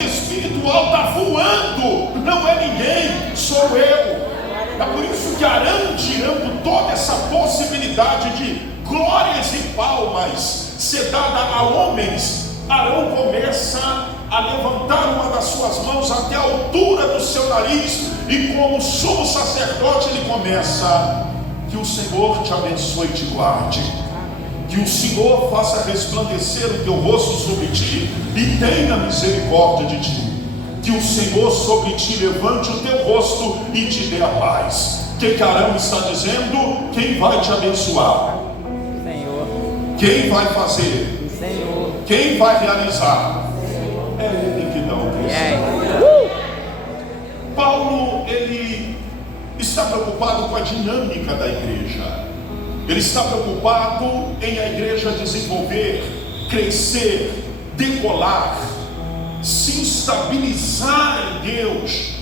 espiritual está voando, não é ninguém, sou eu. É por isso que Arão, tirando toda essa possibilidade de glórias e palmas ser dada a homens, Arão começa a levantar uma das suas mãos até a altura do seu nariz, e como sumo sacerdote ele começa: que o Senhor te abençoe e te guarde, que o Senhor faça resplandecer o teu rosto sobre ti e tenha misericórdia de ti, que o Senhor sobre ti levante o teu rosto e te dê a paz. O que Arão está dizendo? Quem vai te abençoar? Senhor. Quem vai fazer? Senhor. Quem vai realizar? Senhor. É Ele que dá o crescimento. Paulo, ele está preocupado com a dinâmica da igreja. Ele está preocupado em a igreja desenvolver, crescer, decolar, se estabilizar em Deus.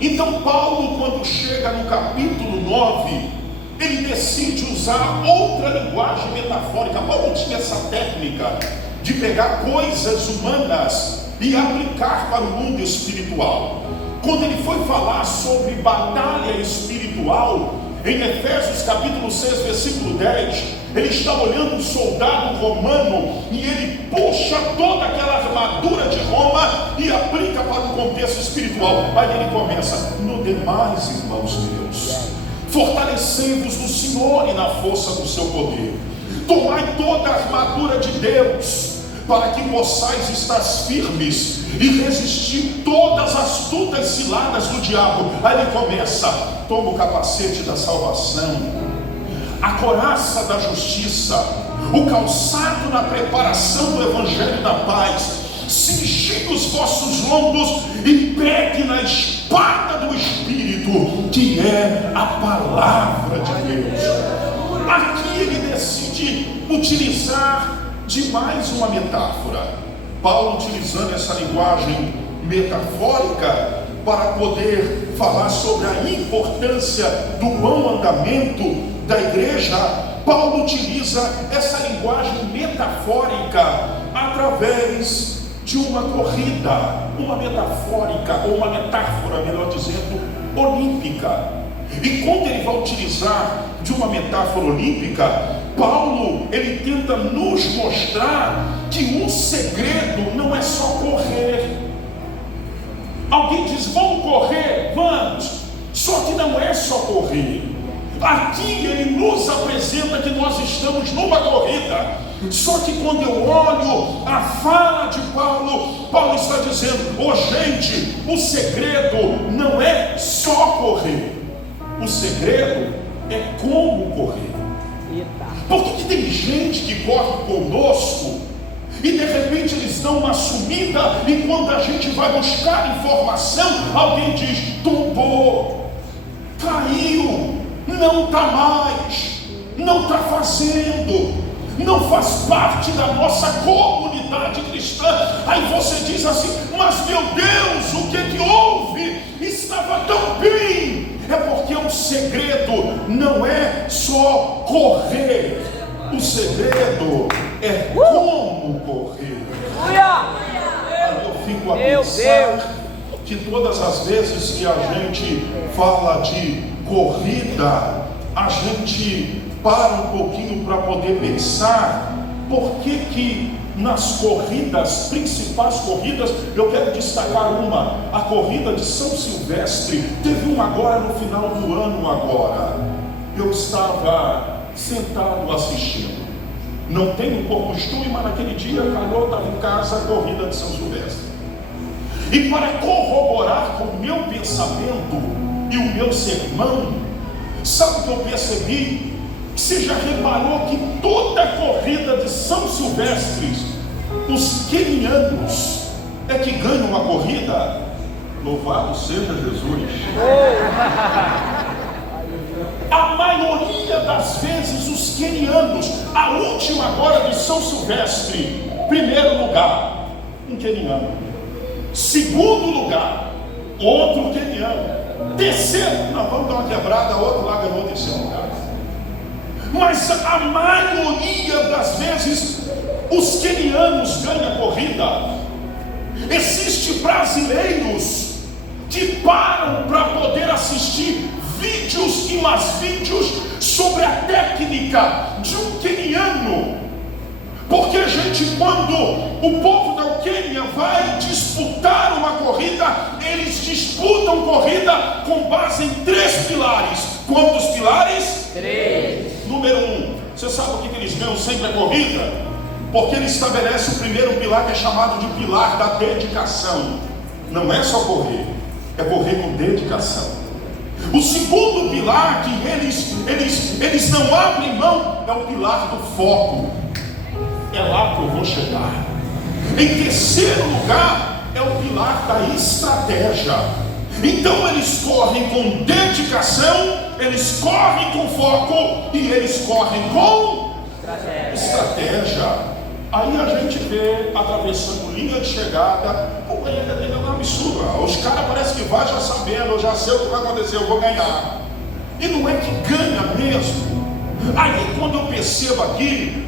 Então Paulo, quando chega no capítulo 9, ele decide usar outra linguagem metafórica. Paulo tinha essa técnica de pegar coisas humanas e aplicar para o mundo espiritual. Quando ele foi falar sobre batalha espiritual, em Efésios capítulo 6, versículo 10, ele está olhando um soldado romano e ele puxa toda aquela armadura de Roma e aplica para o contexto espiritual. Aí ele começa: no demais, irmãos meus, fortalecei-vos no Senhor e na força do seu poder, tomai toda a armadura de Deus, para que possais estar firmes e resistir todas as astutas ciladas do diabo. Aí ele começa: toma o capacete da salvação, a couraça da justiça, o calçado na preparação do evangelho da paz, cingi os vossos lombos e pegue na espada do Espírito, que é a palavra de Deus. Aqui ele decide utilizar de mais uma metáfora. Paulo, utilizando essa linguagem metafórica para poder falar sobre a importância do bom andamento da igreja, Paulo utiliza essa linguagem metafórica através de uma corrida, uma metafórica, ou uma metáfora, melhor dizendo, olímpica. E quando ele vai utilizar de uma metáfora olímpica, Paulo, ele tenta nos mostrar que um segredo não é só correr. Alguém diz: vamos correr? Vamos. Só que não é só correr. Aqui ele nos apresenta que nós estamos numa corrida. Só que quando eu olho a fala de Paulo, Paulo está dizendo: gente, o segredo não é só correr. O segredo é como correr. Por que tem gente que corre conosco e de repente eles dão uma sumida, e quando a gente vai buscar informação, alguém diz: tombou, caiu, não está mais, não está fazendo, não faz parte da nossa comunidade cristã. Aí você diz assim: mas meu Deus, o que houve? Estava tão bem. É porque o segredo não é só correr, o segredo é como correr. Aí eu fico a pensar que todas as vezes que a gente fala de corrida, a gente para um pouquinho para poder pensar por que nas corridas, principais corridas, eu quero destacar uma, a corrida de São Silvestre. Teve uma agora no final do ano agora. Eu estava sentado assistindo. Não tenho por costume, mas naquele dia calhou, estava em casa, a corrida de São Silvestre. E para corroborar com o meu pensamento e o meu sermão, sabe o que eu percebi? Você já reparou que toda a corrida de São Silvestre, os quenianos é que ganham a corrida? Louvado seja Jesus. A maioria das vezes os quenianos, a última agora de São Silvestre, primeiro lugar, um queniano. Segundo lugar, outro queniano. Terceiro, nós vamos dar uma quebrada, outro lá ganhou o terceiro lugar. Mas a maioria das vezes os quenianos ganham a corrida. Existem brasileiros que param para poder assistir vídeos e mais vídeos sobre a técnica de um queniano. Porque, gente, quando o povo da Quênia vai disputar uma corrida, eles disputam corrida com base em 3 pilares. Quantos pilares? 3. Número 1, você sabe o que eles ganham sempre a corrida? Porque ele estabelece o primeiro pilar, que é chamado de pilar da dedicação. Não é só correr, é correr com dedicação. O segundo pilar que eles não abrem mão é o pilar do foco. É lá que eu vou chegar. Em terceiro lugar é o pilar da estratégia. Então eles correm com dedicação, eles correm com foco e eles correm com estratégia. Aí a gente vê atravessando linha de chegada. Pô, é um absurdo. Os caras parecem que vai já sabendo, eu já sei o que vai acontecer, eu vou ganhar. E não é que ganha mesmo. Aí quando eu percebo aqui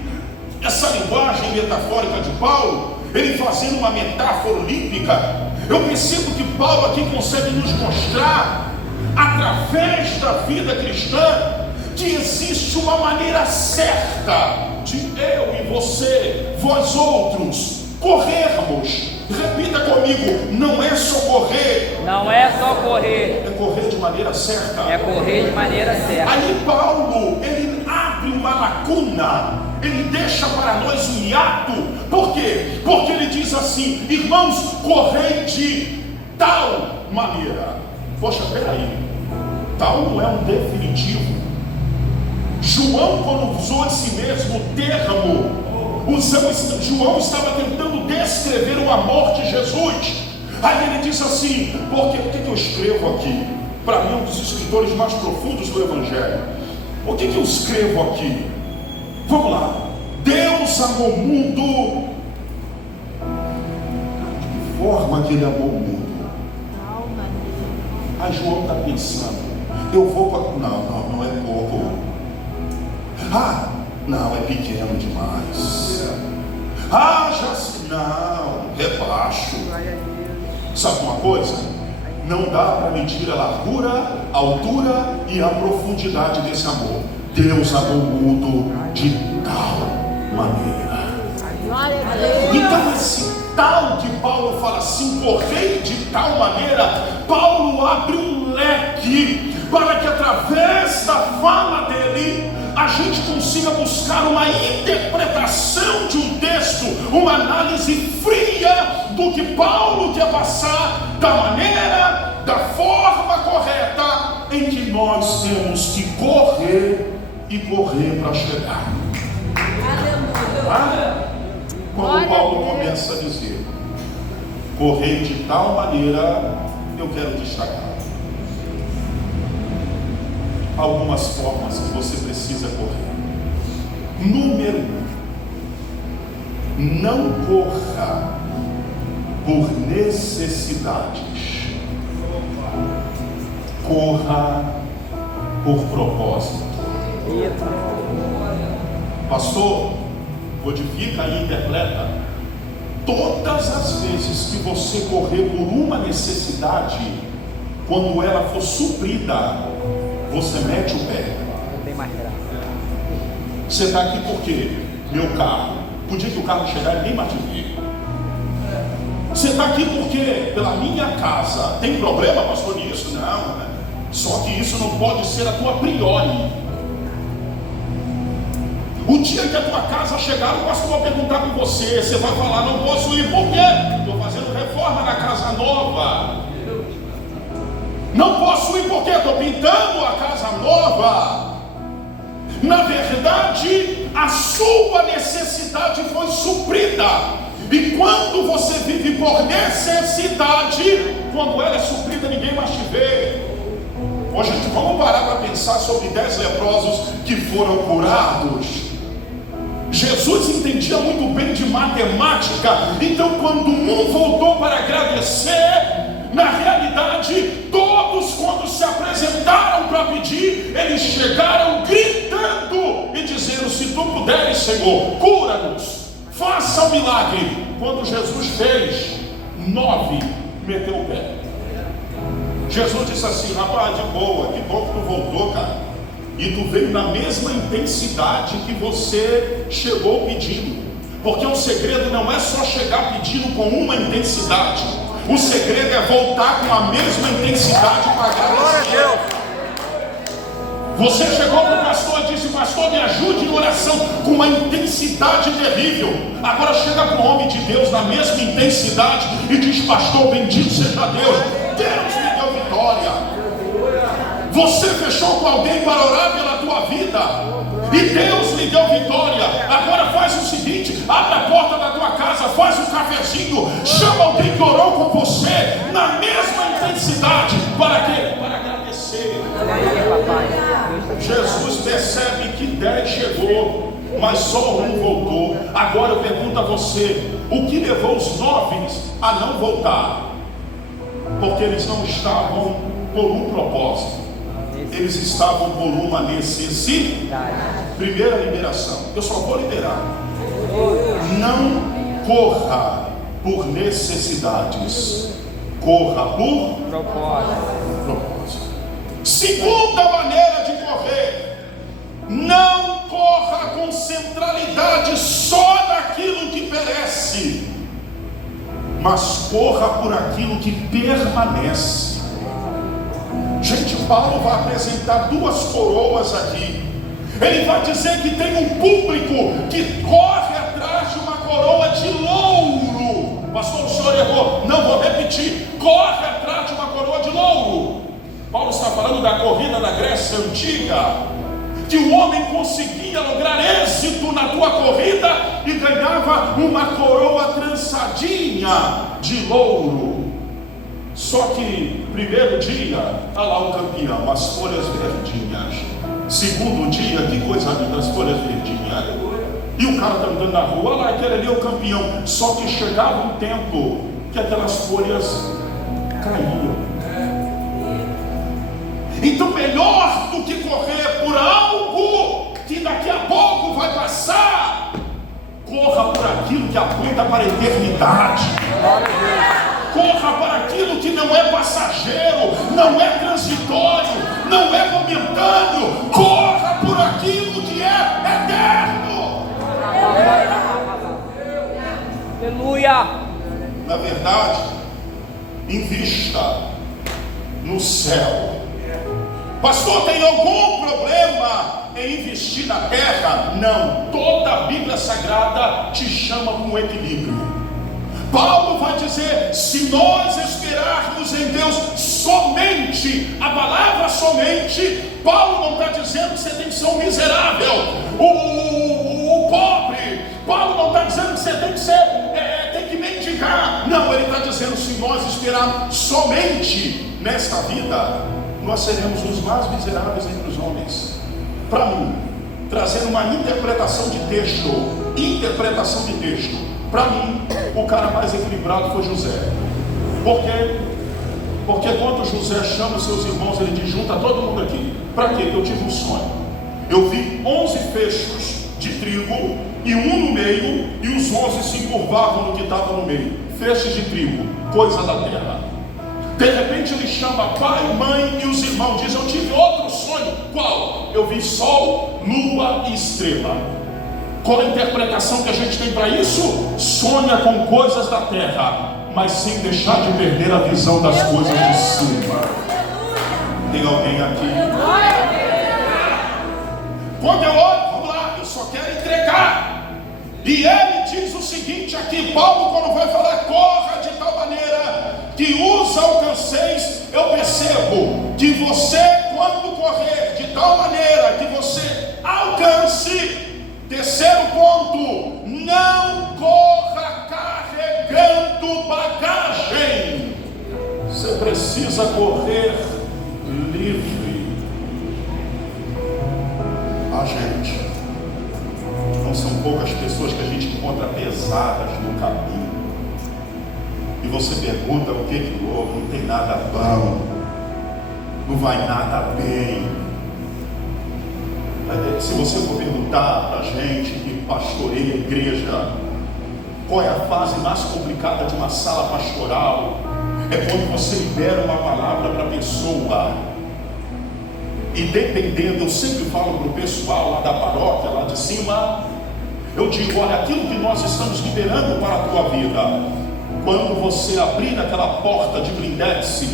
essa linguagem metafórica de Paulo, ele fazendo uma metáfora olímpica, eu percebo que Paulo aqui consegue nos mostrar, através da vida cristã, que existe uma maneira certa de eu e você, vós outros, corrermos. Repita comigo, não é só correr. Não é só correr. É correr de maneira certa. É correr de maneira certa. Aí Paulo, ele abre uma lacuna, ele deixa para nós um hiato. Por quê? Porque ele diz assim: irmãos, correi de tal maneira. Poxa, peraí, tal não é um definitivo. João, quando usou de si mesmo o termo, João estava tentando descrever o amor de Jesus. Aí ele diz assim, porque o que eu escrevo aqui? Para mim, um dos escritores mais profundos do Evangelho. O que eu escrevo aqui? Vamos lá. Deus amou o mundo. De que forma que ele amou o mundo? Aí João está pensando, eu vou para... Não é pouco. Ah, não, é pequeno demais. Ah, já sei. Não, é baixo. Sabe uma coisa? Não dá para medir a largura, a altura e a profundidade desse amor. Deus amou o mundo de tal maneira. Então esse tal que Paulo fala assim, correr de tal maneira, Paulo abre um leque para que através da fala dele a gente consiga buscar uma interpretação de um texto, uma análise fria do que Paulo quer passar, da maneira, da forma correta em que nós temos que correr e correr para chegar. Quando Paulo começa a dizer, correr de tal maneira, eu quero destacar algumas formas que você precisa correr. Número 1, não corra por necessidades, corra por propósito. Pastor, codifica e interpreta. Todas as vezes que você correr por uma necessidade, quando ela for suprida, você mete o pé. Não tem mais graça. Você está aqui por quê? Meu carro. Podia que o carro chegar e nem mais te ver. Você está aqui porque pela minha casa. Tem problema, pastor, nisso? Não, né? Só que isso não pode ser a tua priori. O dia que a tua casa chegar, o pastor vai perguntar com você. Você vai falar, não posso ir, por quê? Estou fazendo reforma na casa nova. Não posso ir porque estou pintando a casa nova. Na verdade, a sua necessidade foi suprida. E quando você vive por necessidade, quando ela é suprida, ninguém mais te vê. Ô, gente, vamos parar para pensar sobre 10 leprosos que foram curados. Jesus entendia muito bem de matemática. Então quando um voltou para agradecer, na realidade, todos quando se apresentaram para pedir, eles chegaram gritando e dizendo, se tu puderes, Senhor, cura-nos, faça um milagre. Quando Jesus fez, 9 meteu o pé. Jesus disse assim: rapaz, de boa, que bom que tu voltou, cara. E tu veio na mesma intensidade que você chegou pedindo. Porque o segredo não é só chegar pedindo com uma intensidade. O segredo é voltar com a mesma intensidade para agradecer. Você chegou para o pastor e disse: pastor, me ajude em oração, com uma intensidade terrível. Agora chega para o homem de Deus na mesma intensidade e diz: pastor, bendito seja Deus, Deus me deu vitória. Você fechou com alguém para orar pela tua vida e Deus lhe deu vitória. Agora faz o seguinte: abre a porta da tua casa, faz um cafezinho, chama alguém que orou com você na mesma intensidade. Para quê? Para agradecer. Jesus percebe que 10 chegou, mas só um voltou. Agora eu pergunto a você: o que levou os 9 a não voltar? Porque eles não estavam por um propósito, eles estavam por uma necessidade. Primeira liberação, eu só vou liberar. Não corra por necessidades, corra por propósito. Segunda maneira de correr: não corra com centralidade só naquilo que perece, mas corra por aquilo que permanece. Gente, Paulo vai apresentar 2 coroas aqui. Ele vai dizer que tem um público que corre atrás de uma coroa de louro. Pastor, o senhor errou. Não, vou repetir: corre atrás de uma coroa de louro. Paulo está falando da corrida da Grécia Antiga, que o homem conseguia lograr êxito na tua corrida e ganhava uma coroa trançadinha de louro. Só que primeiro dia, está lá o campeão, as folhas verdinhas. Segundo dia, que coisa linda, as folhas verdinhas. E o cara está andando na rua, olha lá, aquele ali é o campeão. Só que chegava um tempo que aquelas folhas caíam. Então, melhor do que correr por algo que daqui a pouco vai passar, corra por aquilo que aponta para a eternidade. Corra para aquilo que não é passageiro, não é transitório, não é momentâneo. Corra por aquilo que é eterno. Aleluia. Na verdade, invista no céu. Pastor, tem algum problema em investir na terra? Não, toda a Bíblia Sagrada te chama para um equilíbrio. Paulo vai dizer: se nós esperarmos em Deus somente, a palavra somente, Paulo não está dizendo que você tem que ser um miserável, o pobre. Paulo não está dizendo que você tem que ser, tem que mendigar. Não, ele está dizendo: se nós esperarmos somente nesta vida, nós seremos os mais miseráveis entre os homens. Para mim, trazendo uma interpretação de texto, para mim, o cara mais equilibrado foi José. Por quê? Porque quando José chama os seus irmãos, ele diz: junta todo mundo aqui. Para quê? Eu tive um sonho. Eu vi 11 feixes de trigo e um no meio, e os 11 se encurvavam no que estava no meio. Feixes de trigo, coisa da terra. De repente ele chama pai, mãe e os irmãos. Diz: eu tive outro sonho. Qual? Eu vi sol, lua e estrela. Qual a interpretação que a gente tem para isso? Sonha com coisas da terra, mas sem deixar de perder a visão das coisas de cima. Tem alguém aqui? Quando eu olho, vamos lá, eu só quero entregar. E ele diz o seguinte aqui: Paulo, quando vai falar, corra de tal maneira que os alcanceis, eu percebo que você, quando correr de tal maneira que você alcance. Terceiro ponto: não corra carregando bagagem. Você precisa correr livre. A gente, não são poucas pessoas que a gente encontra pesadas no caminho. E você pergunta: o que houve? Não tem nada bom, não vai nada bem. Se você for perguntar para a gente que pastoreia a igreja, Qual é a fase mais complicada de uma sala pastoral? É quando você libera uma palavra para a pessoa. E dependendo, eu sempre falo para o pessoal lá da paróquia, lá de cima, eu digo, olha, aquilo que nós estamos liberando para a tua vida, quando você abrir aquela porta de blindex,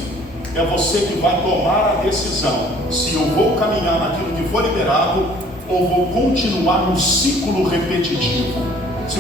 é você que vai tomar a decisão, se eu vou caminhar naquilo que foi liberado, ou vou continuar no ciclo repetitivo.